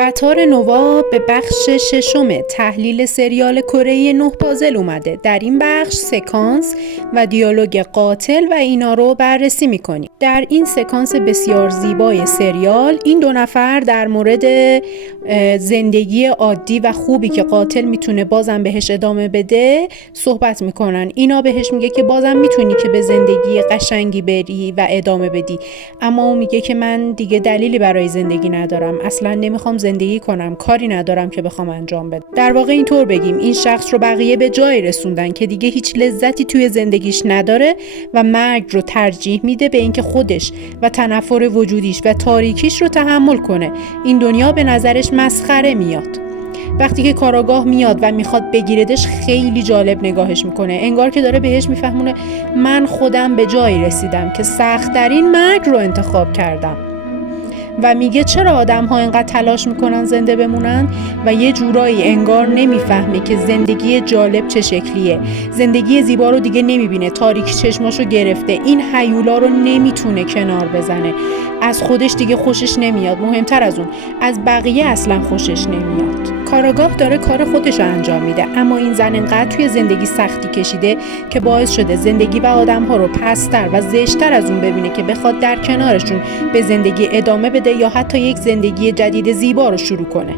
قطار نووا به بخش ششم تحلیل سریال کره‌ای 9 پازل اومده. در این بخش سکانس و دیالوگ قاتل و اینا رو بررسی میکنیم. در این سکانس بسیار زیبای سریال این دو نفر در مورد زندگی عادی و خوبی که قاتل میتونه بازم بهش ادامه بده صحبت میکنن. اینا بهش میگه که بازم میتونی که به زندگی قشنگی بری و ادامه بدی، اما اون میگه که من دیگه دلیلی برای زندگی ندارم، اصلا نمیخوام زندگی کنم، کاری ندارم که بخوام انجام بدم. در واقع اینطور بگیم این شخص رو بقیه به جای رسوندن که دیگه هیچ لذتی توی زندگیش نداره و مرگ رو ترجیح میده به اینکه خودش و تنفر وجودیش و تاریکیش رو تحمل کنه. این دنیا به نظرش مسخره میاد. وقتی که کاراگاه میاد و میخواد بگیردش خیلی جالب نگاهش میکنه، انگار که داره بهش میفهمونه من خودم به جایی رسیدم که سخت‌ترین مرگ رو انتخاب کردم. و میگه چرا آدم ها اینقدر تلاش میکنن زنده بمونن و یه جورایی انگار نمیفهمه که زندگی جالب چه شکلیه. زندگی زیبا رو دیگه نمیبینه، تاریک چشماشو گرفته، این هیولا رو نمیتونه کنار بزنه، از خودش دیگه خوشش نمیاد، مهمتر از اون از بقیه اصلا خوشش نمیاد. کاراگاه داره کار خودش رو انجام میده، اما این زن انقدر توی زندگی سختی کشیده که باعث شده زندگی و آدم ها رو پستر و زشتر از اون ببینه که بخواد در کنارشون به زندگی ادامه بده یا حتی یک زندگی جدید زیبا رو شروع کنه.